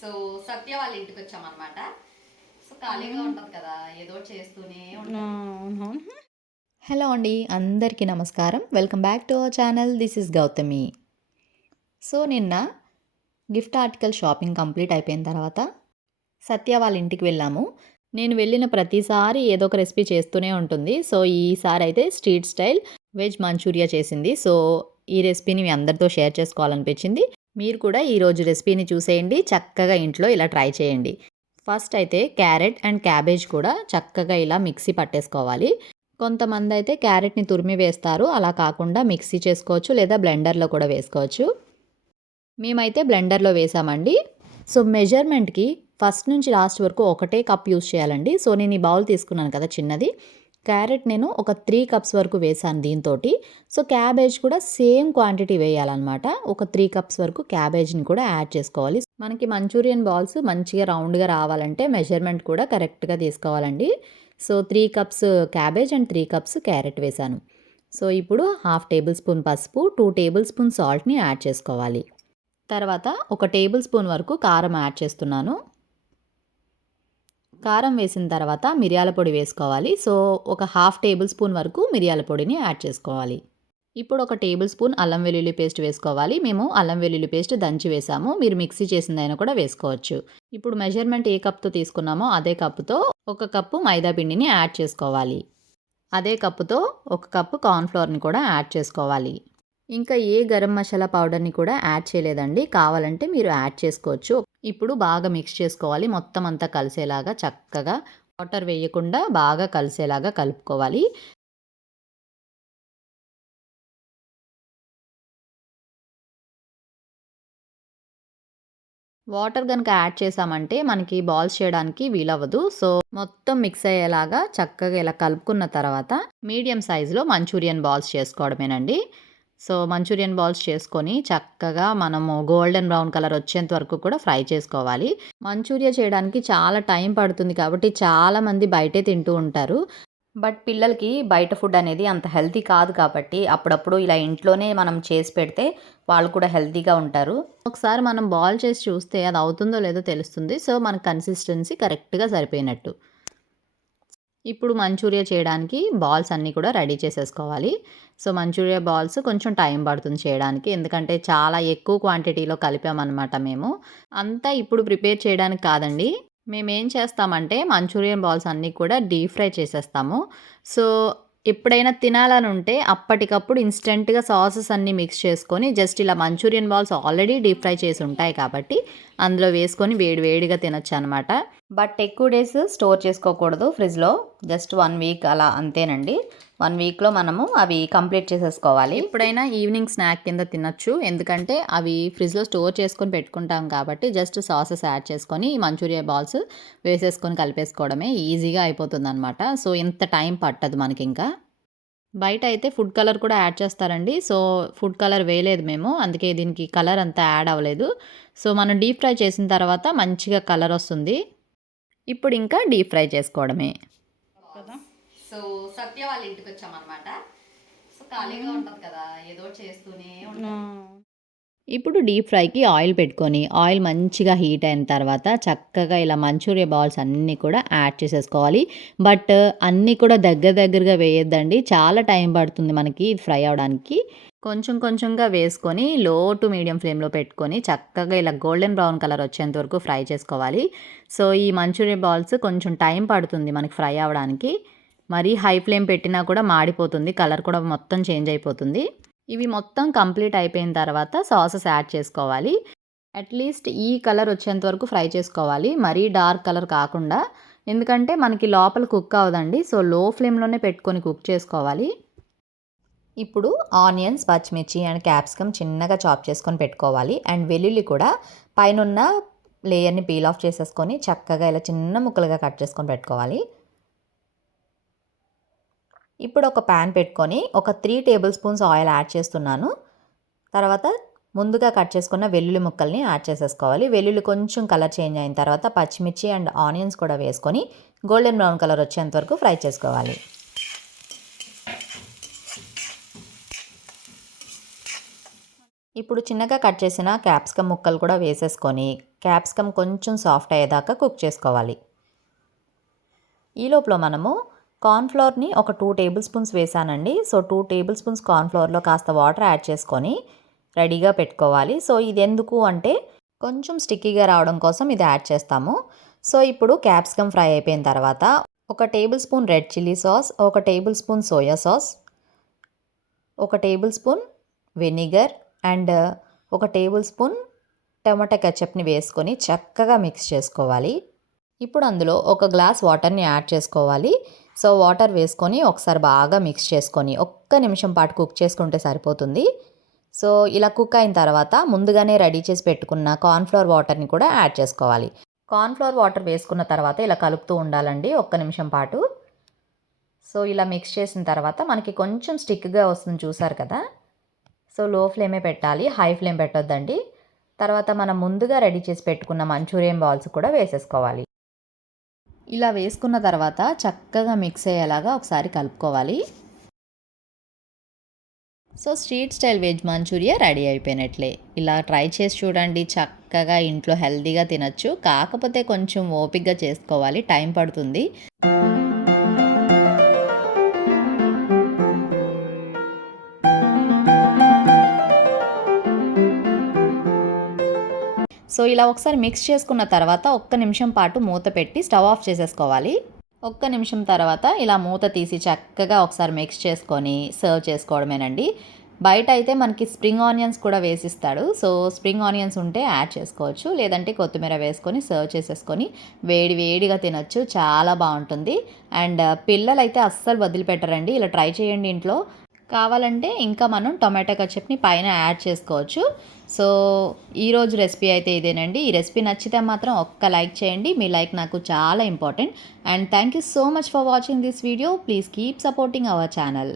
So Satya వాళ్ళ ఇంటికి వచ్చామన్నమాట. సో ఖాళీగా ఉంటుంది కదా ఏదో చేస్తూనే ఉంటాం హలో అండి అందరికీ నమస్కారం. Welcome back to our channel. This is Gautami. So నిన్న గిఫ్ట్ ఆర్టికల్ షాపింగ్ కంప్లీట్ అయిపోయిన తర్వాత సత్య వాళ్ళ ఇంటికి వెళ్ళాము. నేను వెళ్ళిన ప్రతిసారి ఏదో ఒక రెసిపీ చేస్తూనే ఉంటుంది. సో ఈసారి అయితే స్ట్రీట్ స్టైల్ వెజ్ మంచూరియా చేసింది. సో ఈ రెసిపీని మీ అందరితో షేర్ చేసుకోవాలనిపించింది. మీరు కూడా ఈరోజు రెసిపీని చూసేయండి. చక్కగా ఇంట్లో ఇలా ట్రై చేయండి. ఫస్ట్ అయితే క్యారెట్ అండ్ క్యాబేజ్ కూడా చక్కగా ఇలా మిక్సీ పట్టేసుకోవాలి. కొంతమంది అయితే క్యారెట్ని తురిమి వేస్తారు. అలా కాకుండా మిక్సీ చేసుకోవచ్చు లేదా బ్లెండర్లో కూడా వేసుకోవచ్చు. మేమైతే బ్లెండర్లో వేసామండి. సో మెజర్మెంట్కి ఫస్ట్ నుంచి లాస్ట్ వరకు ఒకటే కప్ యూస్ చేయాలండి. సో నేను ఈ బౌల్ తీసుకున్నాను కదా చిన్నది. క్యారెట్ నేను ఒక త్రీ కప్స్ వరకు వేసాను దీంతో సో క్యాబేజ్ కూడా సేమ్ క్వాంటిటీ వేయాలన్నమాట. ఒక త్రీ కప్స్ వరకు క్యాబేజ్ని కూడా యాడ్ చేసుకోవాలి. మనకి మంచూరియన్ బాల్స్ మంచిగా రౌండ్గా రావాలంటే మెజర్మెంట్ కూడా కరెక్ట్గా తీసుకోవాలండి. So three cups cabbage and three cups carrot వేసాను. సో ఇప్పుడు హాఫ్ టేబుల్ స్పూన్ పసుపు టూ టేబుల్ స్పూన్ సాల్ట్ని యాడ్ చేసుకోవాలి. తర్వాత ఒక టేబుల్ స్పూన్ వరకు కారం యాడ్ చేస్తున్నాను. కారం వేసిన తర్వాత మిరియాల పొడి వేసుకోవాలి. సో ఒక హాఫ్ టేబుల్ స్పూన్ వరకు మిరియాల పొడిని యాడ్ చేసుకోవాలి. ఇప్పుడు ఒక టేబుల్ స్పూన్ అల్లం వెల్లుల్లి పేస్ట్ వేసుకోవాలి. మేము అల్లం వెల్లుల్లి పేస్ట్ దంచి వేసాము. మీరు మిక్సీ చేసిందైనా కూడా వేసుకోవచ్చు. ఇప్పుడు మెజర్మెంట్ ఏ కప్తో తీసుకున్నామో అదే కప్పుతో ఒక కప్పు మైదా పిండిని యాడ్ చేసుకోవాలి. అదే కప్పుతో ఒక కప్పు కార్న్ఫ్లోర్ని కూడా యాడ్ చేసుకోవాలి. ఇంకా ఏ గరం మసాలా పౌడర్ని కూడా యాడ్ చేయలేదండి. కావాలంటే మీరు యాడ్ చేసుకోవచ్చు. ఇప్పుడు బాగా మిక్స్ చేసుకోవాలి. మొత్తం అంతా కలిసేలాగా చక్కగా వాటర్ వేయకుండా బాగా కలిసేలాగా కలుపుకోవాలి. వాటర్ కనుక యాడ్ చేసామంటే మనకి బాల్స్ చేయడానికి వీలవ్వదు. సో మొత్తం మిక్స్ అయ్యేలాగా చక్కగా ఇలా కలుపుకున్న తర్వాత మీడియం సైజులో మంచూరియన్ బాల్స్ చేసుకోవడమేనండి. సో మంచూరియన్ బాల్స్ చేసుకొని చక్కగా మనము గోల్డెన్ బ్రౌన్ కలర్ వచ్చేంత వరకు కూడా ఫ్రై చేసుకోవాలి. మంచూరియా చేయడానికి చాలా టైం పడుతుంది కాబట్టి చాలామంది బయటే తింటూ ఉంటారు. బట్ పిల్లలకి బయట ఫుడ్ అనేది అంత హెల్తీ కాదు కాబట్టి అప్పుడప్పుడు ఇలా ఇంట్లోనే మనం చేసి పెడితే వాళ్ళు కూడా హెల్తీగా ఉంటారు. ఒకసారి మనం బాల్ చేసి చూస్తే అది అవుతుందో లేదో తెలుస్తుంది. సో మన కన్సిస్టెన్సీ కరెక్ట్గా సరిపోయినట్టు. ఇప్పుడు మంచూరియా చేయడానికి బాల్స్ అన్నీ కూడా రెడీ చేసేసుకోవాలి. సో మంచూరియా బాల్స్ కొంచెం టైం పడుతుంది చేయడానికి. ఎందుకంటే చాలా ఎక్కువ క్వాంటిటీలో కలిపామన్నమాట మేము. అంతా ఇప్పుడు ప్రిపేర్ చేయడానికి కాదండి. మేము ఏం చేస్తామంటే మంచూరియన్ బాల్స్ అన్నీ కూడా డీప్ ఫ్రై చేసేస్తాము. సో ఎప్పుడైనా తినాలని ఉంటే అప్పటికప్పుడు ఇన్స్టెంట్గా సాసెస్ అన్నీ మిక్స్ చేసుకొని జస్ట్ ఇలా manchurian balls already deep fry చేసి ఉంటాయి కాబట్టి అందులో వేసుకొని వేడి వేడిగా తినొచ్చు అనమాట బట్ ఎక్కువ డేస్ స్టోర్ చేసుకోకూడదు ఫ్రిడ్జ్లో. జస్ట్ వన్ వీక్ అలా అంతేనండి. వన్ వీక్లో మనము అవి కంప్లీట్ చేసేసుకోవాలి. ఎప్పుడైనా ఈవినింగ్ స్నాక్ కింద తినచ్చు. ఎందుకంటే అవి ఫ్రిడ్జ్లో స్టోర్ చేసుకొని పెట్టుకుంటాం కాబట్టి జస్ట్ సాసెస్ యాడ్ చేసుకొని ఈ మంచూరియా బాల్స్ వేసేసుకొని కలిపేసుకోవడమే ఈజీగా అయిపోతుంది అనమాట సో ఇంత టైం పట్టదు మనకి ఇంకా బయట అయితే ఫుడ్ కలర్ కూడా యాడ్ చేస్తారండి. సో ఫుడ్ కలర్ వేయలేదు మేము. అందుకే దీనికి కలర్ అంతా యాడ్ అవ్వలేదు. సో మనం డీప్ ఫ్రై చేసిన తర్వాత మంచిగా కలర్ వస్తుంది. ఇప్పుడు ఇంకా డీప్ ఫ్రై చేసుకోవడమే. సో సత్య వాళ్ళ ఇంటికి వచ్చామన్నమాట. సో ఖాళీగా ఉంటుంది కదా ఏదో చేస్తూనే ఉంటాం ఇప్పుడు డీప్ ఫ్రైకి ఆయిల్ పెట్టుకొని ఆయిల్ మంచిగా హీట్ అయిన తర్వాత చక్కగా ఇలా మంచూరియా బాల్స్ అన్నీ కూడా యాడ్ చేసేసుకోవాలి. బట్ అన్నీ కూడా దగ్గర దగ్గరగా వేయొద్దండి. చాలా టైం పడుతుంది మనకి ఇది ఫ్రై అవడానికి. కొంచెం కొంచెంగా వేసుకొని లో టు మీడియం ఫ్లేమ్లో పెట్టుకొని చక్కగా ఇలా గోల్డెన్ బ్రౌన్ కలర్ వచ్చేంత వరకు ఫ్రై చేసుకోవాలి. సో ఈ మంచూరియా బాల్స్ కొంచెం టైం పడుతుంది మనకి ఫ్రై అవ్వడానికి మరీ హై ఫ్లేమ్ పెట్టినా కూడా మాడిపోతుంది కలర్ కూడా మొత్తం చేంజ్ అయిపోతుంది. ఇవి మొత్తం కంప్లీట్ అయిపోయిన తర్వాత సాసెస్ యాడ్ చేసుకోవాలి. అట్లీస్ట్ ఈ కలర్ వచ్చేంత వరకు ఫ్రై చేసుకోవాలి. మరీ డార్క్ కలర్ కాకుండా ఎందుకంటే మనకి లోపల కుక్ అవ్వదండి సో లో ఫ్లేమ్లోనే పెట్టుకొని కుక్ చేసుకోవాలి. ఇప్పుడు ఆనియన్స్ పచ్చిమిర్చి అండ్ క్యాప్సికమ్ చిన్నగా చాప్ చేసుకొని పెట్టుకోవాలి. అండ్ వెల్లుల్లి కూడా పైన లేయర్ని పీల్ ఆఫ్ చేసేసుకొని చక్కగా ఇలా చిన్న ముక్కలుగా కట్ చేసుకొని పెట్టుకోవాలి. ఇప్పుడు ఒక ప్యాన్ పెట్టుకొని ఒక three tablespoons oil add చేస్తున్నాను. తర్వాత ముందుగా కట్ చేసుకున్న వెల్లుల్లి ముక్కల్ని యాడ్ చేసేసుకోవాలి. వెల్లుల్లి కొంచెం కలర్ చేంజ్ అయిన తర్వాత పచ్చిమిర్చి అండ్ ఆనియన్స్ కూడా వేసుకొని గోల్డెన్ బ్రౌన్ కలర్ వచ్చేంత వరకు ఫ్రై చేసుకోవాలి. ఇప్పుడు చిన్నగా కట్ చేసిన క్యాప్సికమ్ ముక్కలు కూడా వేసేసుకొని క్యాప్సికమ్ కొంచెం సాఫ్ట్ అయ్యేదాకా కుక్ చేసుకోవాలి. ఈ లోపల మనము కార్న్ఫ్లోర్ని ఒక టూ టేబుల్ స్పూన్స్ వేసానండి. సో టూ టేబుల్ స్పూన్స్ కార్న్ఫ్లోర్లో కాస్త వాటర్ యాడ్ చేసుకొని రెడీగా పెట్టుకోవాలి. సో ఇది ఎందుకు అంటే కొంచెం స్టిక్కీగా రావడం కోసం ఇది యాడ్ చేస్తాము. సో ఇప్పుడు క్యాప్సికమ్ ఫ్రై అయిపోయిన తర్వాత ఒక tablespoon red chilli sauce ఒక టేబుల్ స్పూన్ సోయా సాస్ ఒక టేబుల్ స్పూన్ వెనిగర్ అండ్ ఒక టేబుల్ స్పూన్ టమాటా కెచప్ని వేసుకొని చక్కగా మిక్స్ చేసుకోవాలి. ఇప్పుడు అందులో ఒక గ్లాస్ వాటర్ని యాడ్ చేసుకోవాలి. సో వాటర్ వేసుకొని ఒకసారి బాగా మిక్స్ చేసుకొని ఒక్క నిమిషం పాటు కుక్ చేసుకుంటే సరిపోతుంది. సో ఇలా కుక్ అయిన తర్వాత ముందుగానే రెడీ చేసి పెట్టుకున్న కార్న్ఫ్లవర్ వాటర్ని కూడా యాడ్ చేసుకోవాలి. కార్న్ఫ్లవర్ వాటర్ వేసుకున్న తర్వాత ఇలా కలుపుతూ ఉండాలండి ఒక్క నిమిషం పాటు. సో ఇలా మిక్స్ చేసిన తర్వాత మనకి కొంచెం స్టిక్గా వస్తుంది చూసారు కదా. సో లో ఫ్లేమే పెట్టాలి హై ఫ్లేమ్ పెట్టొద్దండి. తర్వాత మనం ముందుగా రెడీ చేసి పెట్టుకున్న మంచూరియన్ బాల్స్ కూడా వేసేసుకోవాలి. ఇలా వేసుకున్న తర్వాత చక్కగా మిక్స్ అయ్యేలాగా ఒకసారి కలుపుకోవాలి. So street style veg manchuria ready అయిపోయినట్లే. ఇలా ట్రై చేసి చూడండి. చక్కగా ఇంట్లో హెల్తీగా తినచ్చు. కాకపోతే కొంచెం ఓపిక్గా చేసుకోవాలి. టైం పడుతుంది. సో ఇలా ఒకసారి మిక్స్ చేసుకున్న తర్వాత ఒక్క నిమిషం పాటు మూత పెట్టి స్టవ్ ఆఫ్ చేసేసుకోవాలి. ఒక్క నిమిషం తర్వాత ఇలా మూత తీసి చక్కగా ఒకసారి మిక్స్ చేసుకొని సర్వ్ చేసుకోవడమేనండి. బయట అయితే మనకి స్ప్రింగ్ ఆనియన్స్ కూడా వేసిస్తాడు. సో స్ప్రింగ్ ఆనియన్స్ ఉంటే యాడ్ చేసుకోవచ్చు. లేదంటే కొత్తిమీర వేసుకొని సర్వ్ చేసేసుకొని వేడి వేడిగా తినొచ్చు. చాలా బాగుంటుంది. అండ్ పిల్లలైతే అస్సలు వదిలిపెట్టరండి. ఇలా ట్రై చేయండి ఇంట్లో. కావాలంటే ఇంకా మనం టొమాటో కచప్ని పైన యాడ్ చేసుకోవచ్చు. సో ఈరోజు రెసిపీ అయితే ఇదేనండి. ఈ రెసిపీ నచ్చితే మాత్రం ఒక్క లైక్ చేయండి. మీ లైక్ నాకు చాలా important. And thank you so much for watching this video. Please keep supporting our channel.